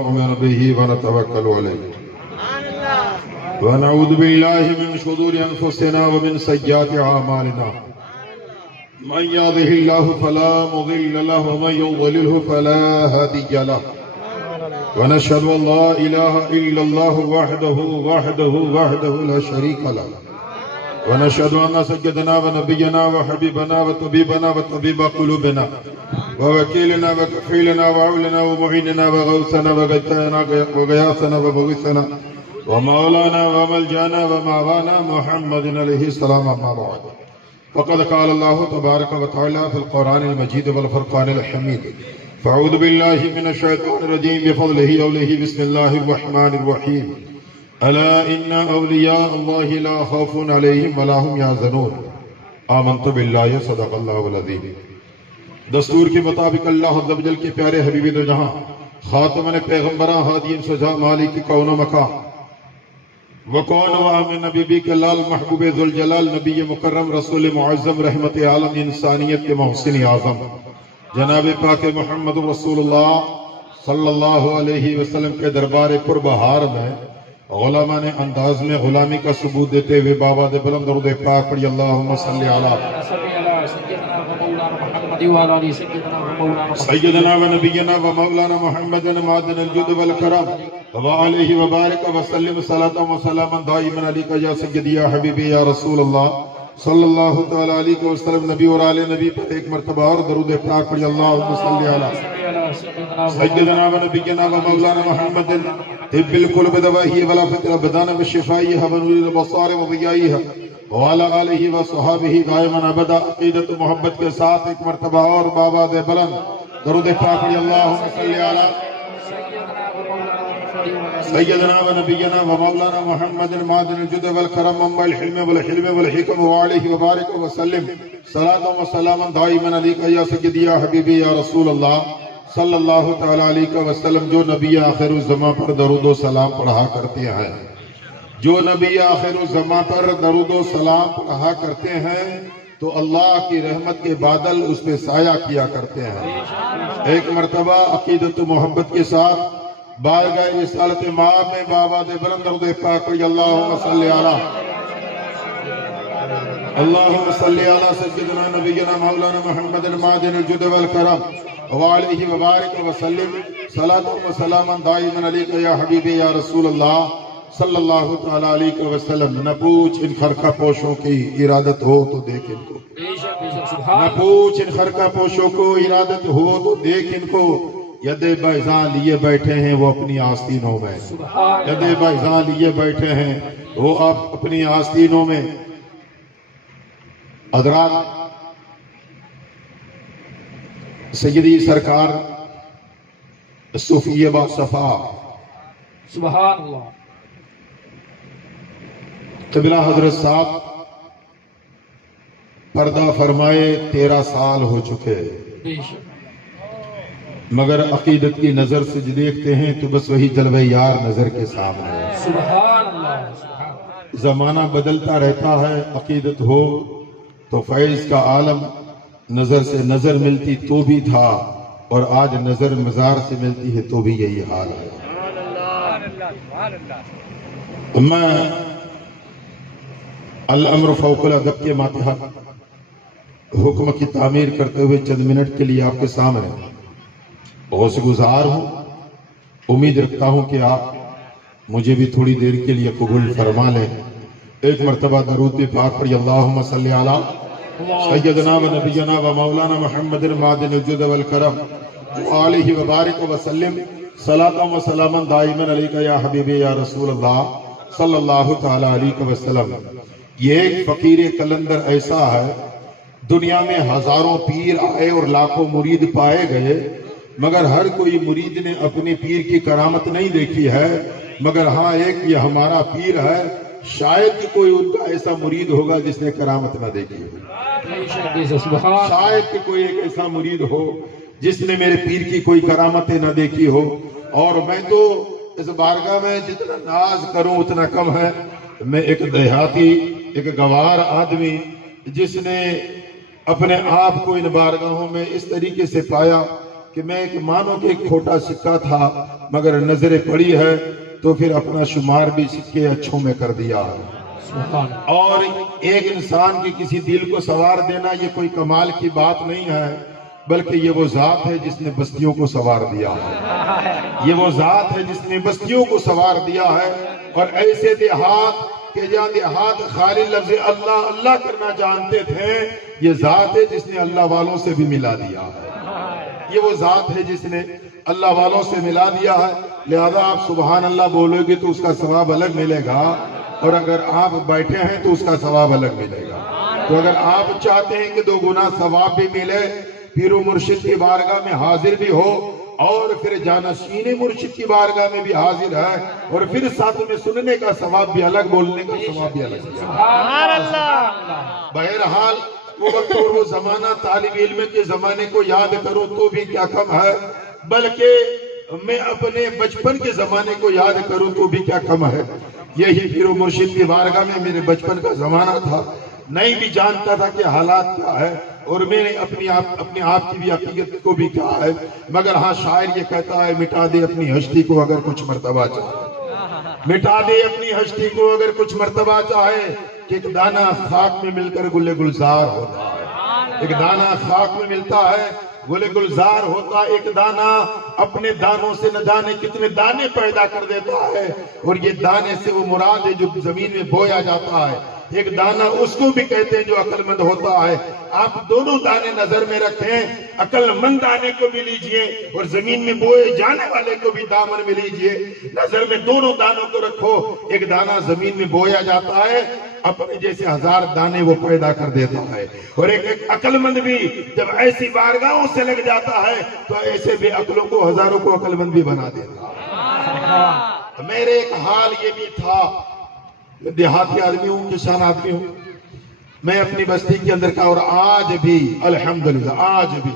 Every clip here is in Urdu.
نؤمن به ونتوكل عليه ونعوذ بالله من شرور أنفسنا ومن سيئات أعمالنا من يهده الله فلا مضل له ومن يضلله فلا هادي له ونشهد أن لا إله إلا الله وحده لا شريك له ونشهد أن سيدنا ونبينا وحبيبنا وطبيبنا وطبيب قلوبنا ووكيلنا وكفيلنا وعولنا ومعيننا وغوثنا وغياثنا ومغيثنا ومولانا وملجانا ومعوانا محمد عليه السلام. أما بعد فقد قال الله تبارك وتعالى في القرآن المجيد والفرقان الحميد فأعوذ بالله من الشيطان الرجيم بفضله أوليه بسم الله الرحمن الرحيم ألا إن أولياء الله لا خوف عليهم ولا هم يحزنون آمنت بالله صدق الله العظيم. دستور کے مطابق اللہ عز و جل کے پیارے حبیب دو جہاں خاتمِ پیغمبراں ہادین سجا مالک کون و مکان وکون و آمن نبی بی کے لال محبوب ذوالجلال نبی مکرم رسول معظم رحمت عالم انسانیت کے محسن اعظم جناب پاک محمد رسول اللہ صلی اللہ علیہ وسلم کے دربار پربہار میں غلامان انداز میں غلامی کا ثبوت دیتے ہوئے بابا دے بلند درود پاک پڑھی اللہم صلی علی سیدنا و نبینا و مولانا محمد معدن الجود والکرم وعلیہ وبارک وسلم صلاة و سلاما دائما علیکہ یا سیدی یا حبیبی یا رسول اللہ صلی اللہ تعالی علیہ وسلم. نبی اور آل نبی پر ایک مرتبہ اور درود پاک پڑھی اللہم صلی علی سیدنا و نبینا و مولانا محمد طب القلوب دوائیہ ولافت الابدان بشفائیہ ونور البصار وضیائیہ وعلا آلہ وصحابہ دائما ابدا. عقیدت و محبت کے ساتھ ایک مرتبہ اور بابا دے بلند درود پاک پڑھی اللہم صلی علی سیدنا و نبینا و مولانا محمد معدن الجود والکرم منبع الحلم والحلم والحکم وعلیہ وبارک وسلم صلاة و سلاما دائما علیکہ یا سیدی یا حبیبی یا رسول اللہ صلی اللہ تعالی علیہ وسلم. جو نبی آخر الزمان پر درود و سلام پڑھا کرتے ہیں جو نبی آخر الزمان پر درود و سلام پڑھا کرتے ہیں تو اللہ کی رحمت کے بادل اس پہ سایہ کیا کرتے ہیں. ایک مرتبہ عقیدت و محبت کے ساتھ بارگاہ رسالت مآب میں بابا دے بلند درود پاک پڑھی اللہم صلی علی اللہم صلی علی سیدنا نبینا مولانا محمد معدن الجود والکرم وعلیہ وبارک وسلم صلاة و سلاما دائما علیکہ یا حبیبی یا رسول اللہ صلی اللہ تعالی علیہ وسلم. نہ پوچھ ان خرقہ پوشوں کی ارادت ہو تو دیکھ ان کو نہ پوچھ ان خرقہ پوشوں کو ارادت ہو تو دیکھ ان کو. ید بیضاں لیے بیٹھے ہیں وہ اپنی آستینوں میں ید بیضاں لیے بیٹھے ہیں وہ اپنی آستینوں میں. حضرات سیدی سرکار صوفی با صفا سبحان اللہ قبلہ حضرت صاحب پردہ فرمائے 13 سال ہو چکے مگر عقیدت کی نظر سے جو دیکھتے ہیں تو بس وہی جلوہ یار نظر کے سامنے ہے. سبحان اللہ. زمانہ بدلتا رہتا ہے عقیدت ہو تو فیض کا عالم نظر سے نظر ملتی تو بھی تھا اور آج نظر مزار سے ملتی ہے تو بھی یہی حال ہے. میں الامر فوق الادب کے ماتحت حکم کی تعمیر کرتے ہوئے چند منٹ کے لیے آپ کے سامنے بہت سے گزار ہوں. امید رکھتا ہوں کہ آپ مجھے بھی تھوڑی دیر کے لیے قبول فرما لیں. ایک مرتبہ درود پاک پڑھی اللہم صلی علی سیدنا و نبینا و مولانا محمد معدن الجود والکرم وآلہ وبارک وسلم صلاة و سلاما دائما علیکہ یا حبیبی یا رسول اللہ صلی اللہ تعالی علیہ وسلم. یہ ایک فقیر کلندر ایسا ہے دنیا میں ہزاروں پیر آئے اور لاکھوں مرید پائے گئے مگر ہر کوئی مرید نے اپنی پیر کی کرامت نہیں دیکھی ہے. مگر ہاں ایک یہ ہمارا پیر ہے شاید کہ کوئی ان کا ایسا مرید ہوگا جس نے کرامت نہ دیکھی ہو. شاید کہ کوئی ایک ایسا مرید ہو جس نے میرے پیر کی کوئی کرامتیں نہ دیکھی ہو. اور میں تو اس بارگاہ میں جتنا ناز کروں اتنا کم ہے. میں ایک دیہاتی ایک گوار آدمی جس نے اپنے آپ کو ان بارگاہوں میں اس طریقے سے پایا کہ میں ایک مانو کہ ایک کھوٹا سکہ تھا مگر نظر پڑی ہے تو پھر اپنا شمار بھی سکے اچھوں میں کر دیا ہے۔ سبحان اور ایک انسان کی کسی دل کو سوار دینا یہ کوئی کمال کی بات نہیں ہے، بلکہ یہ وہ ذات ہے جس نے بستیوں کو سوار دیا ہے۔ یہ وہ ذات ہے جس نے بستیوں کو سوار دیا ہے، اور ایسے دیہات کہ جہاں دیہات خالی لفظ اللہ اللہ کرنا جانتے تھے، یہ ذات ہے جس نے اللہ والوں سے بھی ملا دیا ہے۔ یہ وہ ذات ہے جس نے اللہ والوں سے ملا دیا ہے، لہذا آپ سبحان اللہ بولو گے تو اس کا ثواب الگ ملے گا، اور اگر آپ بیٹھے ہیں تو اس کا ثواب الگ ملے گا۔ تو اگر آپ چاہتے ہیں کہ 2 گنا ثواب بھی ملے، پیر و مرشد کی بارگاہ میں حاضر بھی ہو، اور پھر جانشین مرشد کی بارگاہ میں بھی حاضر ہے، اور پھر ساتھ میں سننے کا ثواب بھی الگ، بولنے کا ثواب بھی الگ۔ سبحان اللہ۔ بہرحال وہ وقت اور وہ زمانہ طالب علم کے زمانے کو یاد کرو تو بھی کیا کم ہے، بلکہ میں اپنے بچپن کے زمانے کو یاد کروں تو بھی کیا کم ہے۔ یہی پیر و مرشد کی بارگاہ میں میرے بچپن کا زمانہ تھا، نہیں بھی جانتا تھا کہ حالات کیا ہے، اور میں نے اپنے آپ کی بھی حقیقت کو بھی کہا ہے، مگر ہاں شاعر یہ کہتا ہے مٹا دے اپنی ہستی کو اگر کچھ مرتبہ چاہے، مٹا دے اپنی ہستی کو اگر کچھ مرتبہ چاہے، کہ ایک دانہ خاک میں مل کر گل گلزار ہوتا ہے۔ ایک دانہ خاک میں ملتا ہے، گل گلزار ہوتا، ایک دانہ اپنے دانوں سے نہ جانے کتنے دانے پیدا کر دیتا ہے، اور یہ دانے سے وہ مراد ہے جو زمین میں بویا جاتا ہے۔ ایک دانہ اس کو بھی کہتے ہیں جو عقل مند ہوتا ہے۔ آپ دونوں دانے نظر میں رکھیں، عقل مند دانے کو بھی لیجئے اور زمین میں بوئے جانے والے کو بھی دامن میں لیجئے، نظر میں دونوں دانوں کو رکھو۔ ایک دانہ زمین میں بویا جاتا ہے، اپنے جیسے 1000 دانے وہ پیدا کر دیتا ہے، اور ایک عقل مند بھی جب ایسی بارگاہوں سے لگ جاتا ہے تو ایسے بے عقلوں کو ہزاروں کو عقل مند بھی بنا دیتا ہے۔ میرے ایک حال یہ بھی تھا، میں دیہاتی آدمی ہوں، کسان آدمی ہوں، میں اپنی بستی کے اندر کا، اور آج بھی الحمدللہ آج بھی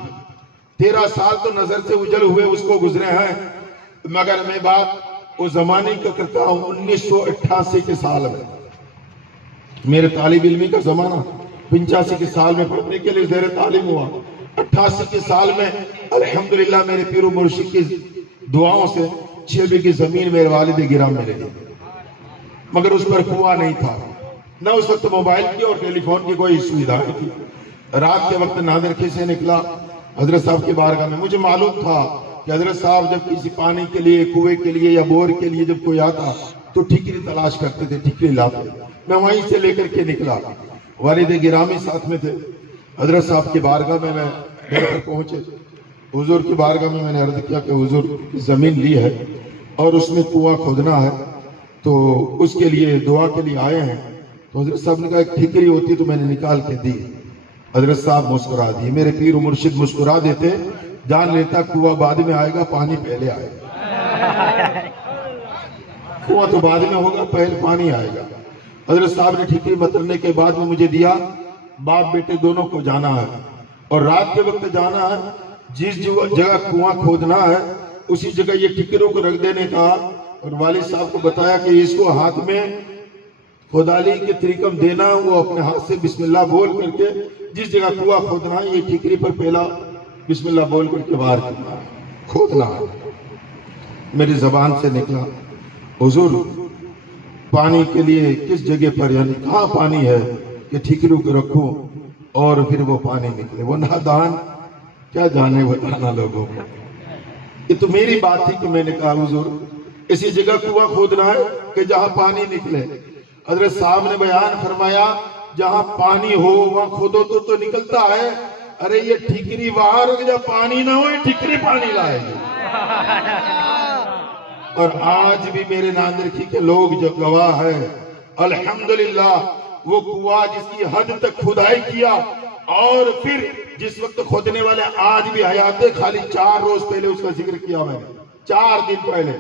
13 سال تو نظر سے اجل ہوئے اس کو گزرے ہیں، مگر میں بات اس زمانے کا کرتا ہوں 1988 کے سال میں، میرے طالب علمی کا زمانہ، 85 کے سال میں پڑھنے کے لیے زیر تعلیم ہوا، 88 کے سال میں الحمدللہ میرے پیر و مرشد کی دعاؤں سے 6 بیگھے زمین میرے والد گرام میں لگی، مگر اس پر کنواں نہیں تھا، نہ اس وقت موبائل کی اور ٹیلی فون کی کوئی سویدھا نہیں تھی۔ رات کے وقت نادرکھی سے نکلا حضرت صاحب کی بارگاہ میں، مجھے معلوم تھا کہ حضرت صاحب جب کسی پانی کے لیے، کنویں کے لیے یا بور کے لیے جب کوئی آتا تو ٹھیکری تلاش کرتے تھے، ٹھیکری لاتے، میں وہیں سے لے کر کے نکلا، والد گرامی ساتھ میں تھے، حضرت صاحب کی بارگاہ میں گھر پر پہنچے، حضور کی بارگاہ میں نے عرض کیا کہ حضور زمین لی ہے اور اس میں کنواں کھودنا ہے، تو اس کے لیے دعا کے لیے آئے ہیں۔ تو حضرت صاحب نے کہا ایک ٹھیکری ہوتی تو میں نے نکال کے دی، حضرت صاحب مسکرا دی، میرے پیر و مرشد مسکرا دیتے، جان لیتا کنواں بعد میں آئے گا، پانی پہلے آئے گا، کنواں تو بعد میں ہوگا، پہلے پانی آئے گا۔ حضرت صاحب نے ٹھیکری مترنے کے بعد میں مجھے دیا، باپ بیٹے دونوں کو جانا ہے، اور رات کے وقت جانا ہے، جس جگہ کنواں کھودنا ہے اسی جگہ یہ ٹھیکروں کو رکھ دینے کا، اور والد صاحب کو بتایا کہ اس کو ہاتھ میں کھودالی کے طریقم دینا، وہ اپنے ہاتھ سے بسم اللہ بول کر کے جس جگہ کنواں کھودنا ہے یہ ٹھیکری پر پہلا بسم اللہ بول کر کے وار کرنا ہے، کھودنا ہے۔ میری زبان سے نکلا حضور پانی کے لیے کس جگہ پر، یعنی کہاں پانی ہے کہ ٹھیکروں کو رکھوں اور پھر وہ پانی نکلے؟ وہ نادان کیا جانے وہ دانا لوگوں کو، یہ تو میری بات تھی کہ میں نے کہا حضور اسی جگہ کنواں کھودنا ہے کہ جہاں پانی نکلے۔ حضرت صاحب نے بیان فرمایا جہاں پانی ہو وہاں کھودو تو نکلتا ہے، ارے یہ ٹھیکری وہاں رکھ، جب پانی نہ ہو یہ ٹھیکری پانی لائے گی۔ اور آج بھی میرے ناندرکھی کے لوگ جو گواہ ہے الحمدللہ، وہ کنواں جس کی حد تک کھدائی کیا، اور پھر جس وقت کھودنے والے آج بھی حیات ہے، خالی 4 روز پہلے اس کا ذکر کیا میں نے، 4 دن پہلے،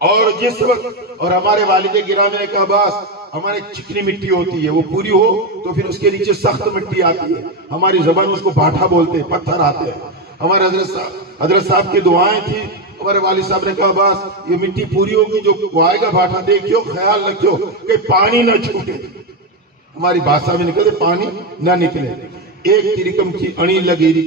اور جس وقت، اور ہمارے والد گرامی نے کہا بس ہمارے چکنی مٹی ہوتی ہے وہ پوری ہو تو پھر اس کے نیچے سخت مٹی آتی ہے، ہماری زبان اس کو بھاٹا بولتے ہیں، پتھر آتے ہیں۔ ہمارے حضرت صاحب کی دعائیں تھی، ہمارے والد صاحب نے کہا بس یہ مٹی پوری ہوگی، جو آئے گا بھاٹا دیکھو، خیال رکھو کہ پانی نہ چھوٹے، ہماری بھاشا میں نکلے پانی نہ نکلے۔ ایک تریکم کی اڑی لگی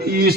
20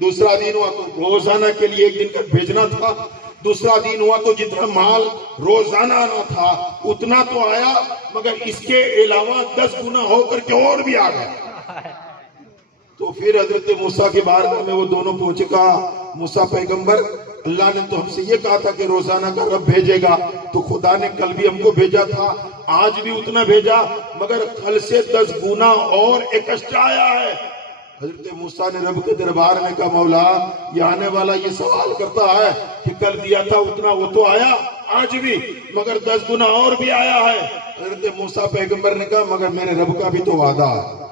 دوسرا دن ہوا تو روزانہ کے لیے 1 دن کا بھیجنا تھا، دوسرا دن ہوا تو جتنا مال روزانہ آنا تھا اتنا تو آیا، مگر اس کے علاوہ 10 گنا ہو کر کے اور بھی آ گیا۔ تو پھر حضرت موسیٰ کی بارگاہ میں وہ دونوں پہنچے، کہا موسیٰ پیغمبر اللہ نے تو ہم سے یہ کہا تھا کہ روزانہ کا رب بھیجے گا، تو خدا نے کل بھی ہم کو بھیجا تھا، آج بھی اتنا بھیجا، مگر کل سے 10 گنا اور ایکسٹرا آیا ہے۔ حضرت موسیٰ نے رب کے دربار میں کہا مولا یہ آنے والا یہ سوال کرتا ہے کہ کل دیا تھا اتنا وہ تو آیا آج بھی، مگر 10 گنا اور بھی آیا ہے۔ حضرت موسیٰ پیغمبر نے کہا مگر میرے رب کا بھی تو وعدہ ہے،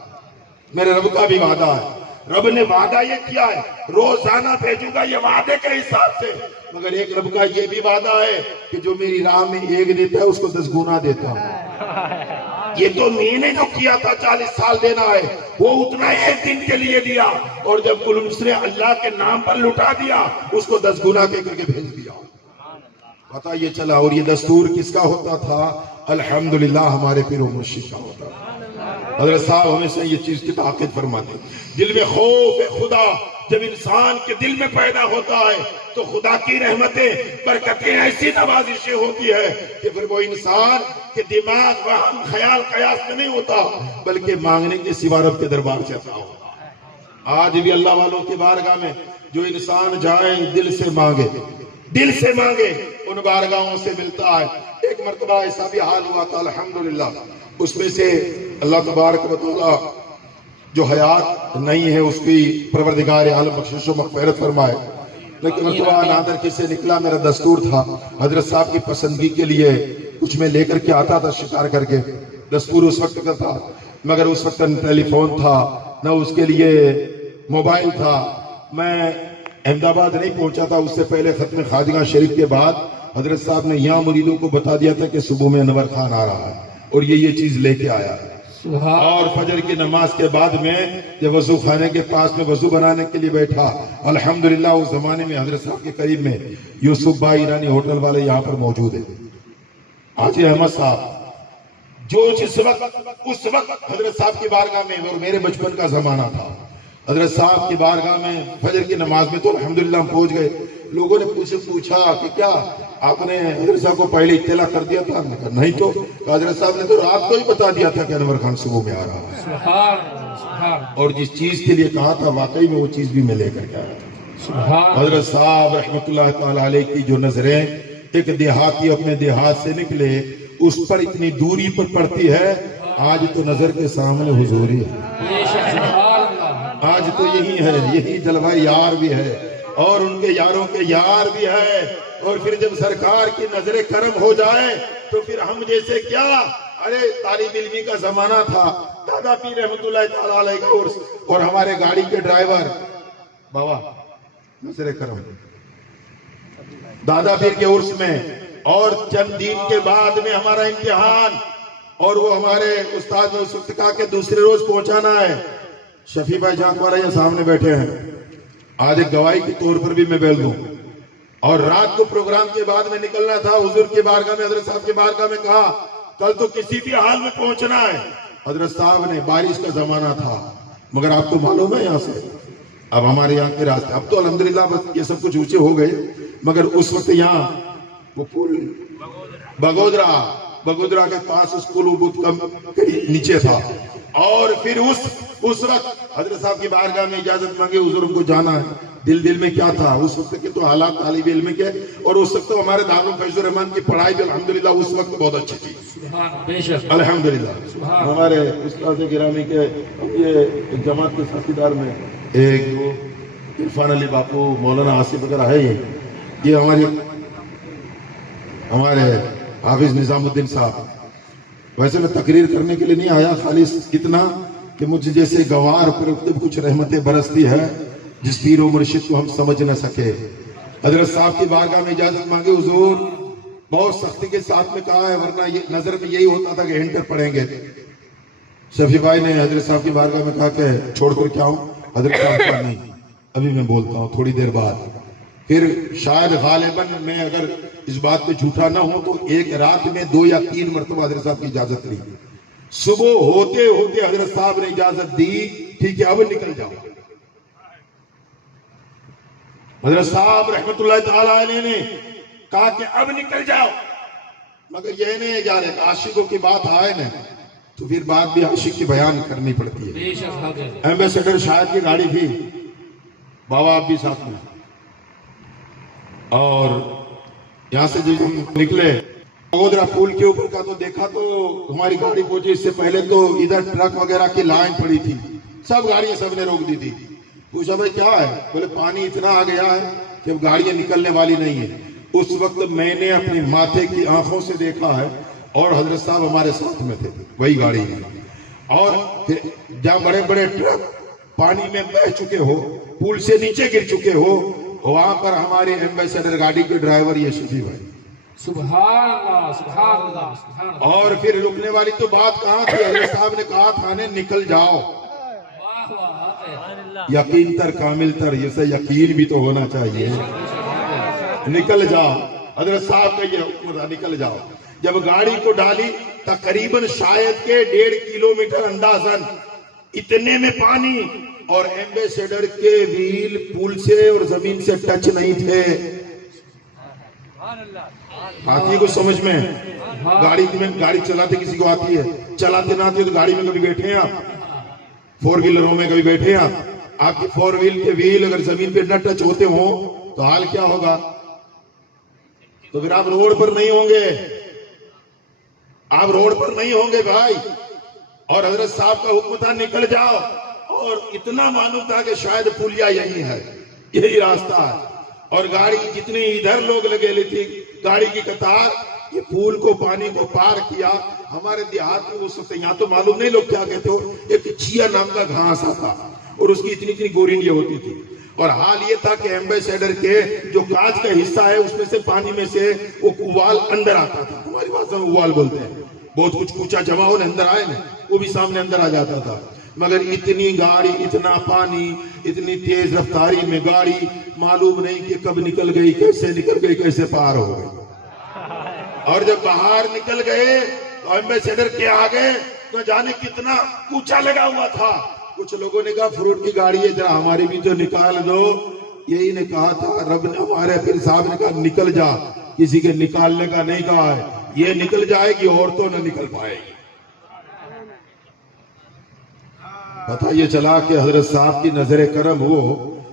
میرے رب کا بھی وعدہ ہے، رب نے وعدہ یہ کیا ہے روزانہ بھیجوں گا یہ وعدے کے حساب سے، مگر ایک رب کا یہ بھی وعدہ ہے کہ جو میری راہ میں 1 دیتا ہے اس کو 10 گنا دیتا ہوں۔ یہ تو میں نے جو کیا تھا 40 سال دینا ہے وہ اتنا 1 دن کے لیے دیا، اور جب کل اس نے اللہ کے نام پر لٹا دیا اس کو 10 گنا کر کے بھیج دیا۔ پتہ یہ چلا، اور یہ دستور کس کا ہوتا تھا؟ الحمدللہ ہمارے پیر و مرشد کا ہوتا تھا۔ حضرت صاحب ہمیں سے یہ چیز کی تاکید فرماتے ہیں، دل میں خوف خدا جب انسان کے دل میں پیدا ہوتا ہے تو خدا کی رحمتیں برکتیں ایسی نوازشیں ہوتی ہے کہ پھر وہ انسان کے دماغ وہم خیال قیاس میں نہیں ہوتا، بلکہ مانگنے کے سوا رب کے دربار سے عطا ہوتا ہے۔ آج بھی اللہ والوں کی بارگاہ میں جو انسان جائے دل سے مانگے، دل سے مانگے، ان بارگاہوں سے ملتا ہے۔ ایک مرتبہ ایسا بھی حال ہوا تھا الحمدللہ، اس میں سے اللہ تبارک و تعالی جو حیات نہیں ہے اس کی پروردگار عالم بخشش و مغفرت فرمائے۔ لیکن مرتبہ نادر کسے نکلا، میرا دستور تھا حضرت صاحب کی پسندگی کے لیے کچھ میں لے کر کے آتا تھا شکار کر کے، دستور اس وقت کا تھا، مگر اس وقت نہ ٹیلی فون تھا نہ اس کے لیے موبائل تھا۔ میں احمد آباد نہیں پہنچا تھا، اس سے پہلے ختم خواجگاہ شریف کے بعد حضرت صاحب نے یہاں مریدوں کو بتا دیا تھا کہ صبح میں انور خان آ رہا ہے، اور یہ چیز لے کے آیا ہے۔ اور فجر کی نماز کے بعد میں جب وضو خانے کے پاس میں وضو بنانے کے لیے بیٹھا، الحمدللہ اس زمانے میں حضرت صاحب کے قریب میں یوسف بھائی ایرانی ہوٹل والے یہاں پر موجود ہیں، حاجی احمد صاحب، جو جس وقت اس وقت حضرت صاحب کی بارگاہ میں، اور میرے بچپن کا زمانہ تھا، حضرت صاحب کی بارگاہ میں فجر کی نماز میں تو الحمدللہ ہم پہنچ گئے۔ لوگوں نے پوچھا کہ کیا آپ نے حضرت صاحب کو پہلے اطلاع کر دیا تھا؟ نہیں تو حضرت صاحب نے تو رات کو ہی بتا دیا تھا کہ انور خان صبح میں آ رہا ہے، اور جس چیز کے لیے کہا تھا واقعی میں وہ چیز بھی میں لے کر کے آیا تھا۔ حضرت صاحب رحمت اللہ تعالی علیہ کی جو نظریں ایک دیہاتی اپنے دیہات سے نکلے اس پر اتنی دوری پر پڑتی ہے، آج تو نظر کے سامنے حضور ہی ہے، آج تو یہی ہے، یہی جلوہ یار بھی ہے اور ان کے یاروں کے یار بھی ہے۔ اور پھر جب سرکار کی نظر کرم ہو جائے تو پھر ہم جیسے کیا، ارے طالب علمی کا زمانہ تھا، دادا پیر رحمت اللہ تعالی علیہ کا عرس، اور ہمارے گاڑی کے ڈرائیور بابا نظر کرم دادا پیر کے عرس میں، اور چند دن کے بعد میں ہمارا امتحان، اور وہ ہمارے استاد نے اس وقت کہا کہ دوسرے روز پہنچانا ہے۔ شفیع بھائی جان والا یہ سامنے بیٹھے ہیں، آج ایک گواہی کے طور پر بھی میں بیل دوں، اور رات کو پروگرام کے بعد میں نکلنا تھا حضور کی بارگاہ میں، حضرت صاحب کی بارگاہ میں کہا کل تو کسی بھی حال میں پہنچنا ہے۔ حضرت صاحب نے، بارش کا زمانہ تھا، مگر آپ کو معلوم ہے یہاں سے اب ہمارے یہاں کے راستے، اب تو الحمدللہ بس یہ سب کچھ اونچے ہو گئے، مگر اس وقت یہاں وہ پل بگودرا کے پاس اس پل نیچے تھا، اور پھر اس وقت حضرت صاحب کی بارگاہ میں اجازت مانگے حضور کو جانا ہے۔ دل میں کیا تھا اس وقت کے تو حالات طالب علم کے، اور اس وقت تو ہمارے دارالعلوم فیض الرحمان کی پڑھائی بھی الحمدللہ اس وقت بہت اچھی تھی الحمدللہ۔ ہمارے استاد گرامی کے یہ جماعت کے ساتھی دار میں ایک عرفان علی باپو، مولانا آصف وغیرہ ہے، یہ ہمارے حافظ نظام الدین صاحب۔ ویسے میں تقریر کرنے کے لیے نہیں آیا، خالص اتنا کہ مجھ جیسے گوار پر کچھ رحمتیں برستی ہے جس پیر و مرشد کو ہم سمجھ نہ سکے۔ حضرت صاحب کی بارگاہ میں اجازت مانگے حضور، بہت سختی کے ساتھ میں کہا ہے، ورنہ یہ نظر میں یہی ہوتا تھا کہ انٹر پڑھیں گے۔ شفیع بھائی نے حضرت صاحب کی بارگاہ میں کہا کہ چھوڑ کر کیا ہوں؟ حضرت صاحب کہا نہیں، ابھی میں بولتا ہوں تھوڑی دیر بعد۔ پھر شاید غالباً میں اگر اس بات پہ جھوٹا نہ ہوں تو ایک رات میں 2 یا 3 مرتبہ حضرت صاحب کی اجازت لی۔ صبح ہوتے ہوتے حضرت صاحب نے اجازت دی، ٹھیک ہے اب نکل جاؤ۔ حضرت صاحب رحمت اللہ تعالی علیہ نے کہا کہ اب نکل جاؤ، مگر یہ نہیں جا رہے، عاشقوں کی بات آئے نا تو پھر بات بھی عاشق کی بیان کرنی پڑتی ہے۔ بے شک حضرت ایمبیسڈر شاہد کی گاڑی تھی، بابا آپ بھی ساتھ میں، اور یہاں سے جب ہم نکلے بگودرا پول کے اوپر کا تو دیکھا تو ہماری گاڑی پہنچی، اس سے پہلے تو ادھر ٹرک وغیرہ کی لائن پڑی تھی، سب گاڑیاں سب نے روک دی تھی۔ پوچھا بھائی کیا ہے؟ بولے پانی اتنا آ گیا ہے کہ اب گاڑیاں نکلنے والی نہیں ہیں۔ اس وقت میں نے اپنی ماتھے کی آنکھوں سے دیکھا ہے، اور حضرت صاحب ہمارے ساتھ میں تھے وہی گاڑی میں، اور جہاں بڑے بڑے ٹرک پانی میں بہہ چکے ہو، پول سے نیچے گر چکے ہو، وہاں پر ہمارے ایمبیسڈر گاڑی کے ڈرائیور یہ شفیع بھائی، سبحان اللہ سبحان اللہ سبحان اللہ۔ اور پھر رکنے والی تو بات کہاں تھی، حضرت صاحب نے کہا تھا نے نکل جاؤ، واہ واہ یقین تر کامل تر، اسے یقین بھی تو ہونا چاہیے، نکل جاؤ، حضرت صاحب کا یہ حکم تھا نکل جاؤ۔ جب گاڑی کو ڈالی تقریباً شاید کے 1.5 کلومیٹر اندازاً اتنے میں پانی، اور ایمبیسڈر کے ویل پول سے اور زمین سے ٹچ نہیں تھے۔ آتی ہے کچھ سمجھ میں؟ گاڑی چلاتے کسی کو آتی ہے؟ چلاتے نہ آتی ہے تو گاڑی میں کبھی بیٹھے ہیں آپ؟ 4 ویلروں میں کبھی بیٹھے ہیں آپ کی 4 ویل کے ویل اگر زمین پہ نہ ٹچ ہوتے ہوں تو حال کیا ہوگا؟ تو پھر آپ روڈ پر نہیں ہوں گے، آپ روڈ پر نہیں ہوں گے بھائی۔ اور حضرت صاحب کا حکم تھا نکل جاؤ، اور اتنا معلوم تھا کہ شاید پولیا یہی ہے، یہی راستہ ہے، اور گاڑی جتنی ادھر لوگ لگے لی تھی گاڑی کی قطار، یہ پول کو پانی کو پار کیا۔ ہمارے دیہات میں اس وقت یہاں تو معلوم نہیں لوگ کیا کہتے ہو، ایک چیا نام کا گھاس آتا اور اس کی اتنی اتنی گورینیاں ہوتی تھی، اور حال یہ تھا کہ ایمبیسڈر کے جو کانچ کا حصہ ہے اس میں سے پانی میں سے وہ اوال اندر آتا تھا، ہماری بھاشا میں اوال بولتے ہیں، بہت کچھ کوچا جمع ہونے اندر آئے نا وہ بھی سامنے اندر آ جاتا تھا۔ مگر اتنی گاڑی، اتنا پانی، اتنی تیز رفتاری میں گاڑی، معلوم نہیں کہ کب نکل گئی، کیسے نکل گئی، کیسے پار ہو گئی۔ اور جب باہر نکل گئے تو ایمبیسڈر کے آگے نہ جانے کتنا کوچا لگا ہوا تھا۔ کچھ لوگوں نے کہا فروٹ کی گاڑی ہے ذرا ہماری بھی تو نکال دو، یہی نے کہا تھا رب نے، ہمارے پھر صاحب نے کہا نکل جا، کسی کے نکالنے کا نہیں کہا ہے، یہ نکل جائے گی اور تو نہ نکل پائے گی۔ پتہ یہ چلا کہ حضرت صاحب کی نظر کرم ہو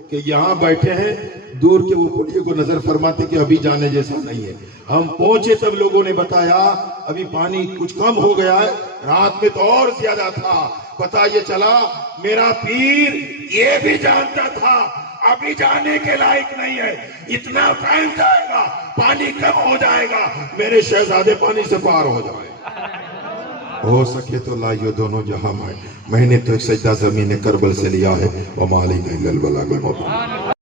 کہ یہاں بیٹھے ہیں، دور کے وہ پھوڑیے کو نظر فرماتے کہ ابھی جانے جیسا نہیں ہے۔ ہم پہنچے تب لوگوں نے بتایا ابھی پانی کچھ کم ہو گیا ہے، رات میں تو اور زیادہ تھا۔ پتہ یہ چلا میرا پیر یہ بھی جانتا تھا ابھی جانے کے لائق نہیں ہے، اتنا ٹائم جائے گا، پانی کم ہو جائے گا، میرے شہزادے پانی سے پار ہو جائے۔ ہو سکے تو لائیو دونوں جہاں میں نے تو ایک سجدہ زمین کربل سے لیا ہے، وَمَا عَلَيْنَا إِلَّا الْبَلَاغُ الْمُبِينُ۔